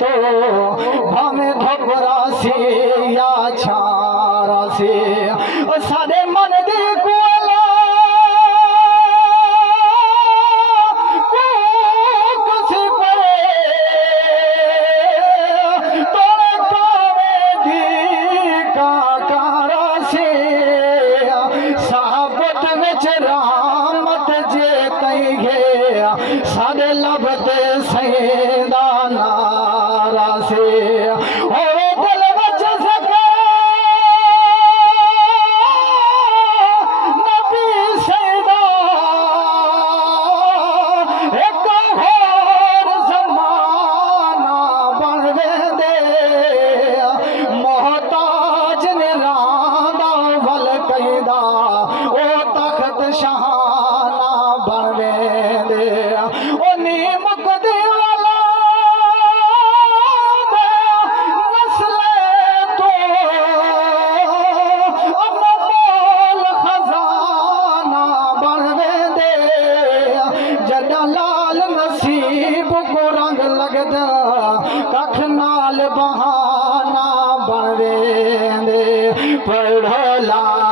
तो भावे धोबरासी या छारासी सारे मन दे कोला कुछ पड़े तोड़े कावे दी कारासी साबत विच रामत जे कई गया सारे लभते सैदा से और दिल बच सके नबी सैदा एक होर ज़माना बनवे दे मोहताज ने रांदा वल कैदा ओ तख्त शहाना बनवे दे ओ नीम कदे लाल नसीब को रंग लगदा कख नाल बहाना बनवे दे पढ़ो ला